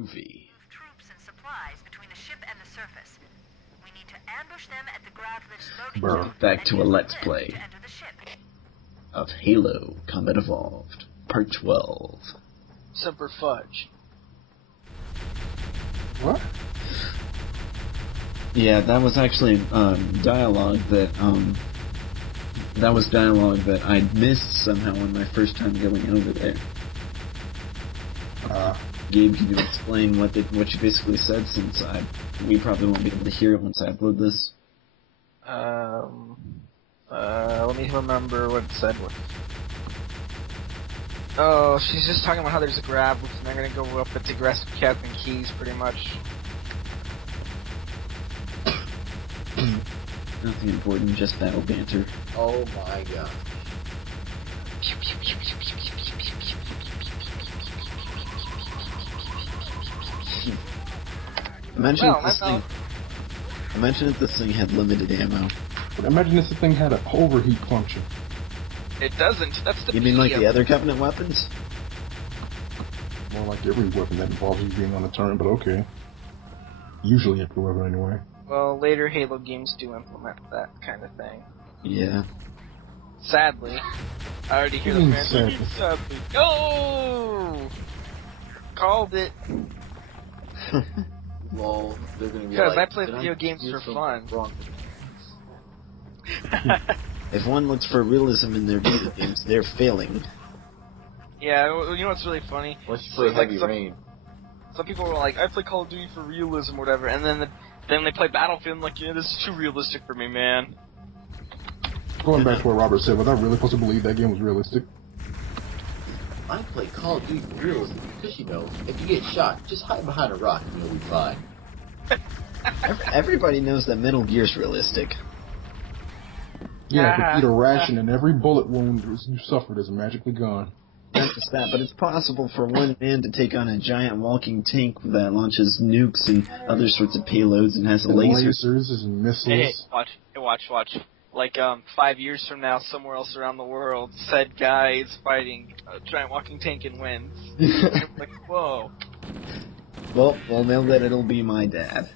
Groovy. Troops and supplies between the ship and the surface. We need to ambush them at the grav lift's loading Bro. zone Back and to a use the Let's lift Play to enter the ship. of Halo Combat Evolved, Part 12. Semper Fudge. What? Yeah, that was actually dialogue that I missed somehow on my first time going over there. Gabe, can you explain what you basically said, since we probably won't be able to hear it once I upload this? Let me remember what it said. Oh, she's just talking about how there's a grab loop and they're gonna go up its aggressive Captain Keys, pretty much. Nothing important, just battle banter. Oh my god. Imagine if this thing had limited ammo. Imagine if this thing had an overheat function. It doesn't. That's the You mean like the other Covenant weapons? More like every weapon that involves you being on a turn, but okay. Usually every weapon anyway. Well, later Halo games do implement that kind of thing. Yeah. Sadly. I already hear the fans Sadly. sadly. No! Called it. Lol, they're gonna be Because like, I play "Did video games hear for something fun." wrong?" If one looks for realism in their video games, they're failing. Yeah, you know what's really funny? Once you play Like Heavy some- Rain, Some people were like, I play Call of Duty for realism or whatever, and then they play Battlefield and like, yeah, this is too realistic for me, man. Going back to what Robert said, was I really supposed to believe that game was realistic? I play Call of Duty for realism because, you know, if you get shot, just hide behind a rock and you'll be fine. Everybody knows that Metal Gear's realistic. Yeah, but eat a ration and every bullet wound you suffered is magically gone. Not just that, but it's possible for one man to take on a giant walking tank that launches nukes and other sorts of payloads and has And lasers. lasers and missiles. Hey, watch. Like, 5 years from now, somewhere else around the world, said guy is fighting a giant walking tank and wins. Like, whoa. Well, know that it'll be my dad.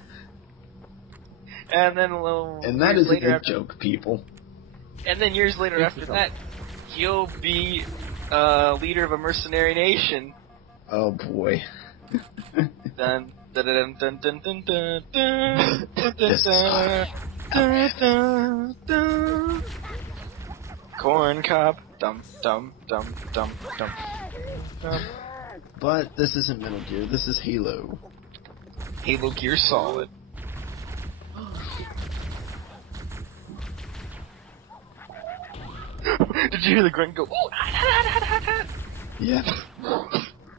And then a little And that years is a later good after, joke, people. And then years later after that, he'll be leader of a mercenary nation. Oh boy. Dun dun dun dun dun dun dun dun dun This is dun dun dun. Corn cob, dum dum dum dum dum. Dum. But this isn't Metal Gear, this is Halo. Halo Gear Solid. Did you hear the grunt go? Ooh, Yeah.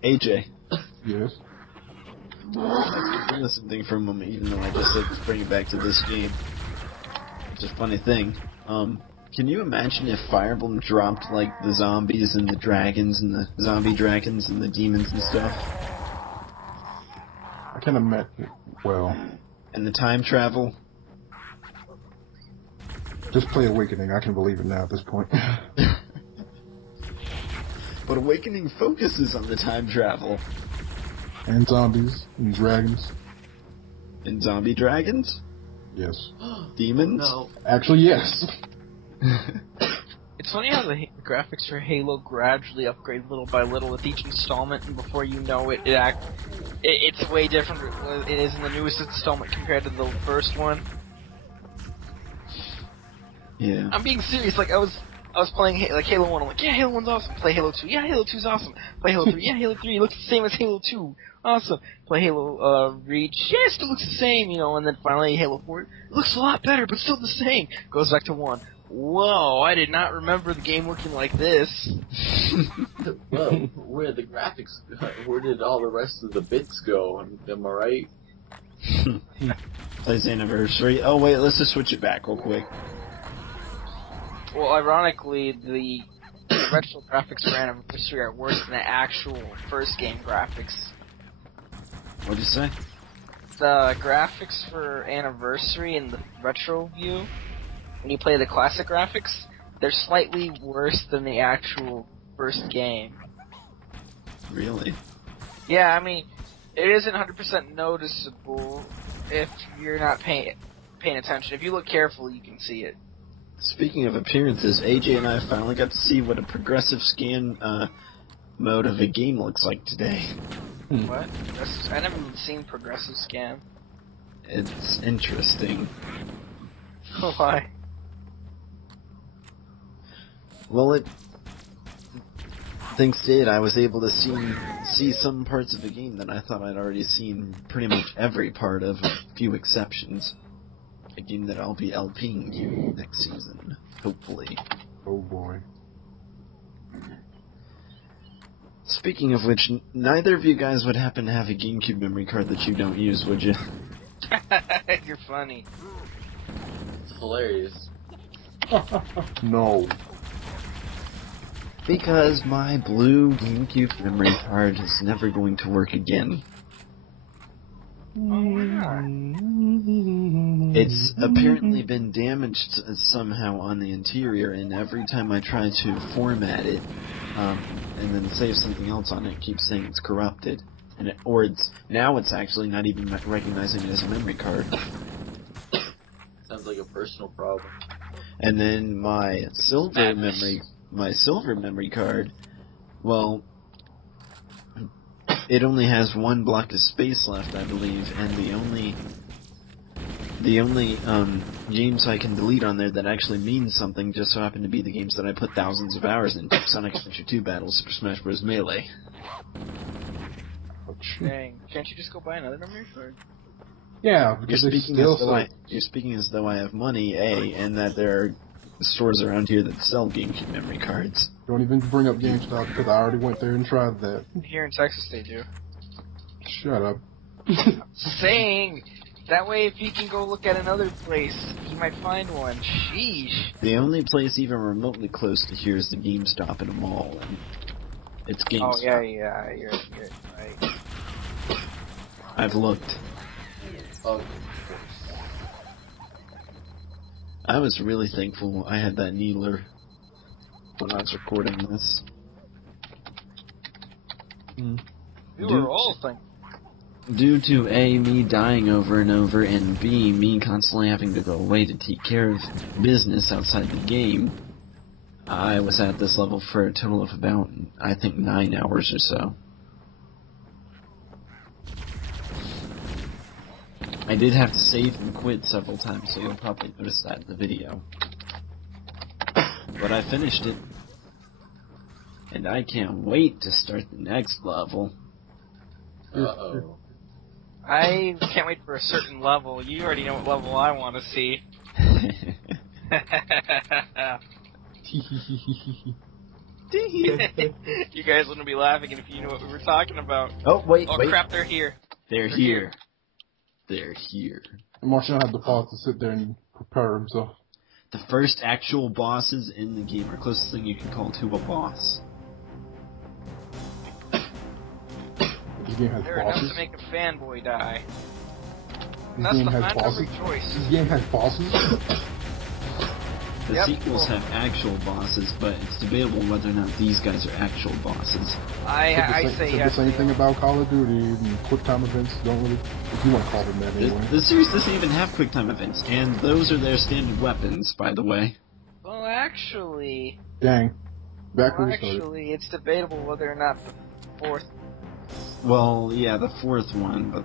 AJ. Yes. Let's bring something for a moment, even though I just said let's bring it back to this game. It's a funny thing. Can you imagine if Fire Emblem dropped, like, the zombies and the dragons and the zombie dragons and the demons and stuff? I can imagine. Well, And the time travel? just play Awakening. I can believe it now at this point. But Awakening focuses on the time travel. And zombies and dragons. And zombie dragons? Yes. Demons? No. Actually, yes. It's funny how the graphics for Halo gradually upgrade little by little with each installment, and before you know it, it's way different than it is in the newest installment compared to the first one. Yeah. I'm being serious. Like I was playing like Halo 1. I'm like, yeah, Halo 1's awesome. Play Halo 2. Yeah, Halo 2's awesome. Play Halo 3. Yeah, Halo 3 looks the same as Halo 2. Awesome. Play Halo Reach. Yeah, it still looks the same, you know. And then finally Halo 4 looks a lot better, but still the same. Goes back to 1. Whoa, I did not remember the game looking like this. Well, where the graphics, where did all the rest of the bits go? Am I right? Plays Anniversary. Oh wait, let's just switch it back real quick. Well, ironically, the retro graphics for Anniversary are worse than the actual first game graphics. What'd you say? The graphics for Anniversary in the retro view, when you play the classic graphics, they're slightly worse than the actual first game. Really? Yeah, I mean, It isn't 100% noticeable if you're not paying attention. If you look carefully, you can see it. Speaking of appearances, AJ and I finally got to see what a progressive scan mode of a game looks like today. What? I never even seen progressive scan. It's interesting. Why? Well, thanks to it, I was able to see some parts of the game that I thought I'd already seen pretty much every part of, a few exceptions. A game that I'll be LPing you next season, hopefully. Oh boy. Speaking of which, neither of you guys would happen to have a GameCube memory card that you don't use, would you? You're funny. It's hilarious. No. Because my blue GameCube memory card is never going to work again. Oh my god. It's apparently been damaged somehow on the interior, and every time I try to format it, and then save something else on it, it keeps saying it's corrupted. Now it's actually not even recognizing it as a memory card. Sounds like a personal problem. And then my silver memory card, well, it only has one block of space left, I believe, and the only games I can delete on there that actually mean something just so happen to be the games that I put thousands of hours into: Sonic Adventure 2 Battle, Super Smash Bros. Melee. Dang. Can't you just go buy another memory card? Yeah, because You're you're speaking as though I have money, A, and that there are stores around here that sell GameCube memory cards. Don't even bring up GameStop because I already went there and tried that. Here in Texas they do. Shut up. Saying! That way if he can go look at another place, he might find one. Sheesh. The only place even remotely close to here is the GameStop in a mall, and it's GameStop. Oh yeah, you're right. I've looked. Oh, I was really thankful I had that needler when I was recording this. We were all thankful. Due to A, me dying over and over, and B, me constantly having to go away to take care of business outside the game, I was at this level for a total of about, I think, 9 hours or so. I did have to save and quit several times, so you'll probably notice that in the video. But I finished it. And I can't wait to start the next level. uh-oh. I can't wait for a certain level. You already know what level I want to see. You guys wouldn't be laughing if you knew what we were talking about. Oh, wait. Crap, they're here. They're here. They're here. Martian had the pause to sit there and prepare himself. The first actual bosses in the game are closest thing you can call to a boss. This game has They're enough bosses. to make a fanboy die. This That's game the has fan bosses. choice. This game has bosses. The Yep. sequels have actual bosses, but it's debatable whether or not these guys are actual bosses. I say the yes. same thing about Call of Duty and quick time events. Don't really, if you want to call them that anyway. The series doesn't even have quick time events, and those are their standard weapons, by the way. Well, actually, Dang. Back where we started. actually, it's debatable whether or not the fourth. Well, yeah, the fourth one, but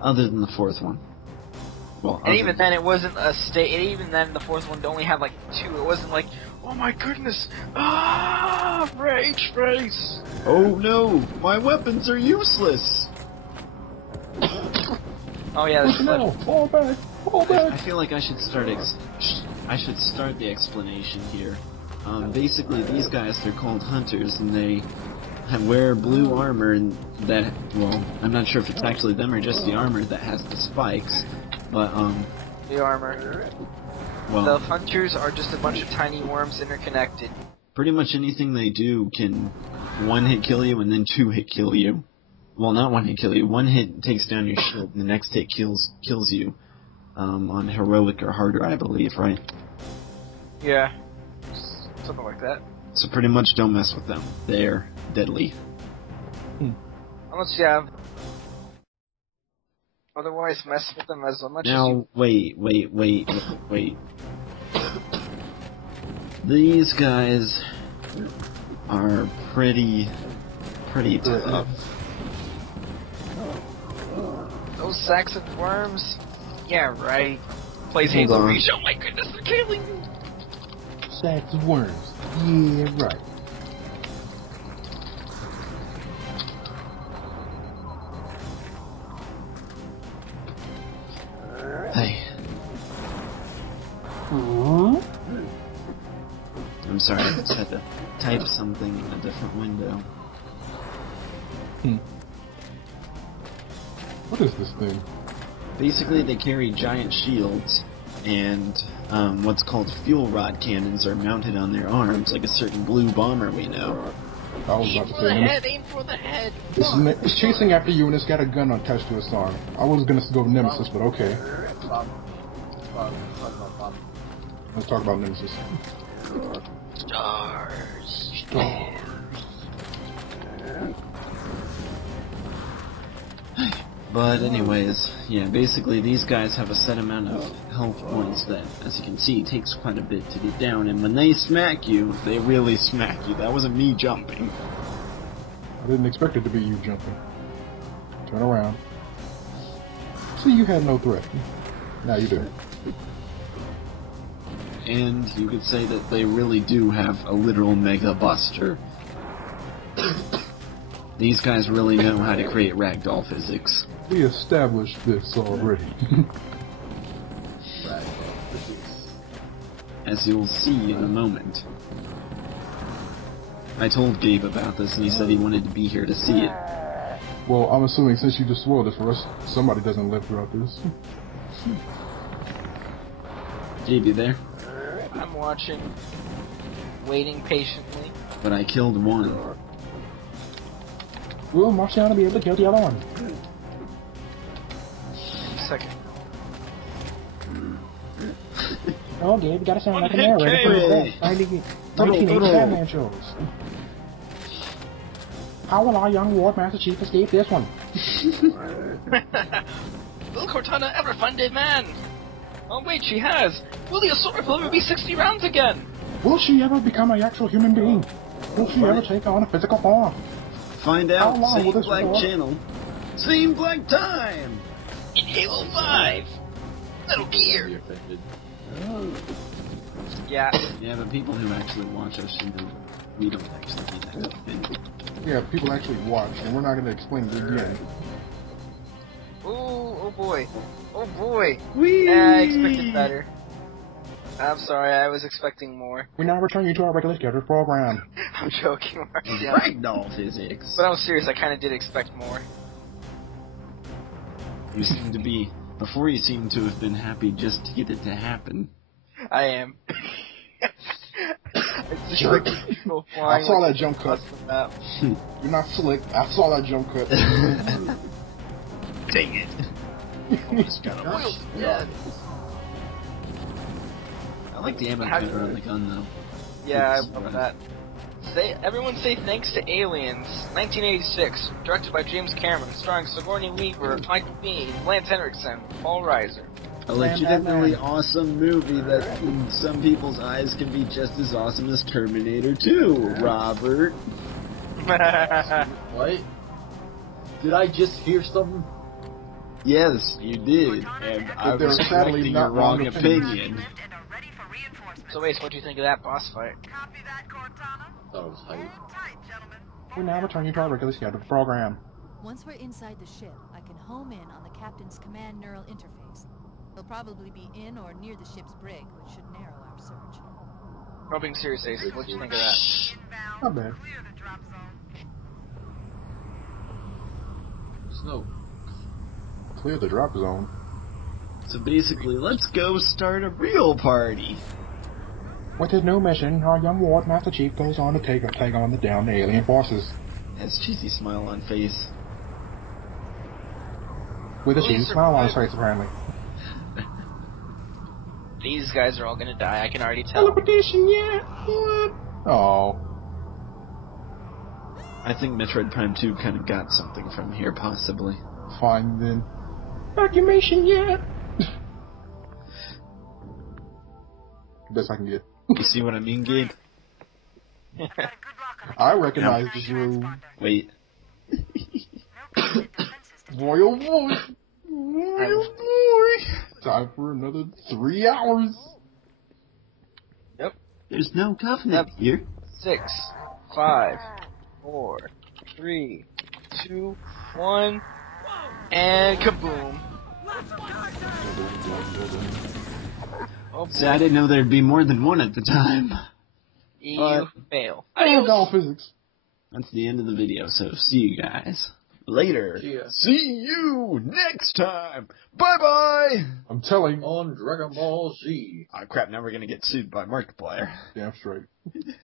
other than the fourth one. Well, And even then, it wasn't a state. And even then, the fourth one only had like 2. It wasn't like, oh my goodness, rage face. Oh no, my weapons are useless! Oh yeah, that's No, fall back, fall I back. feel like I should start the explanation here. Basically, these guys, they're called hunters, and they wear blue armor, and that, well, I'm not sure if it's actually them or just the armor that has the spikes, but, the armor. well, The hunters are just a bunch of tiny worms interconnected. pretty much anything they do can one-hit kill you and then two-hit kill you. Well, not one-hit kill you. One hit takes down your shield, and the next hit kills you. On heroic or harder, I believe, right? Yeah, something like that. So pretty much don't mess with them. They're deadly. Unless you have Otherwise, mess with them as much as Now, you... wait. These guys are pretty tough. Those sacks of worms? Yeah, right. Plays Hold Halo on. Reach. Oh my goodness, they're killing me! Sacks of worms. Yeah, right. Hey, I'm sorry, I just had to type something in a different window. What is this thing? Basically, they carry giant shields, and what's called fuel rod cannons are mounted on their arms, like a certain blue bomber we know. I was Aim about to for say, the Nemesis. head, aim for the head! It's chasing after you and it's got a gun attached to its arm. I was gonna go Nemesis, but okay. Let's talk about Nemesis. Stars. But anyways, yeah, basically these guys have a set amount of health points that, as you can see, takes quite a bit to get down, and when they smack you, they really smack you. That wasn't me jumping. I didn't expect it to be you jumping. Turn around. See, you had no threat. Now you do. And you could say that they really do have a literal mega buster. These guys really know how to create ragdoll physics. We established this already. As you'll see in a moment. I told Gabe about this and he said he wanted to be here to see it. Well, I'm assuming since you just spoiled it for us, somebody doesn't live throughout this. Gabe, you there? I'm watching. Waiting patiently. But I killed one. Will Marciano be able to kill the other one? Second. Oh, Gabe, you gotta sound like a One-hit narrator. KO. 1980 Batman shows. How will our young Ward Master Chief escape this one? Will Cortana ever find a man? Oh wait, she has! Will the assault rifle ever be 60 rounds again? Will she ever become an actual human being? Will she ever take on a physical form? Find How out, long will same this black go? channel. Same black time! In Halo 5! Metal Gear! Be offended. Yeah. Yeah, but people who actually watch us, you know, we don't actually do that offended. Yeah, people actually watch, and we're not going to explain it again. Ooh, oh boy. Oh boy. Whee! Yeah, I expected better. I'm sorry, I was expecting more. We now return you to our regular scheduled program. I'm joking, Mark. Yeah. Ragdoll physics. But I'm serious, I kinda did expect more. You seem to be, before you seem to have been happy just to get it to happen. I am. It's just Jerk. like people I flying saw like that jump cut. across the map. You're not slick. I saw that jump cut. Dang it. Almost got him. Yeah. I like the ammo cutter on the gun, though. Yeah, I It's love right. that. Everyone say thanks to Aliens, 1986, directed by James Cameron, starring Sigourney Weaver, Michael Biehn, Lance Henriksen, Paul Reiser. A legitimately awesome movie that in some people's eyes can be just as awesome as Terminator 2, Robert. What? Did I just hear something? Yes, you did, and I But was they're sadly correcting your not wrong wrong opinion. Lift and are ready for reinforcements. So Ace, what do you think of that boss fight? Copy that, Cortana. Thought it was hype. Hold tight, gentlemen. We now return you to our regular scheduled program. Once we're inside the ship, I can home in on the captain's command neural interface. He'll probably be in or near the ship's brig, which should narrow our search. I'm being serious, Ace. What do you think of that? Inbound. Not bad. Clear the drop zone. Snow. Clear the drop zone. So basically, let's go start a real party. With his new mission, our young Ward Master Chief goes on to take on the downed alien forces. Has cheesy smile on face. With a cheesy smile on his face, apparently. These guys are all gonna die, I can already tell. Teleportation, yeah. What? Oh. I think Metroid Prime 2 kind of got something from here, possibly. Fine then. Vacuumation yet? Best I can get. You see what I mean, Gabe? Got a good lock on the I recognize this room. transponder. Wait. No permanent defenses to Boy, oh boy. Boy, oh boy. Time for another 3 hours. There's no covenant here. 6, 5, 4, 3, 2, 1, and kaboom. Oh, See, I didn't know there'd be more than one at the time. you fail. Adios. All physics. That's the end of the video, so see you guys later. Yeah. See you next time. Bye-bye. I'm telling. On Dragon Ball Z. Oh, crap, now we're gonna get sued by Markiplier. Damn straight.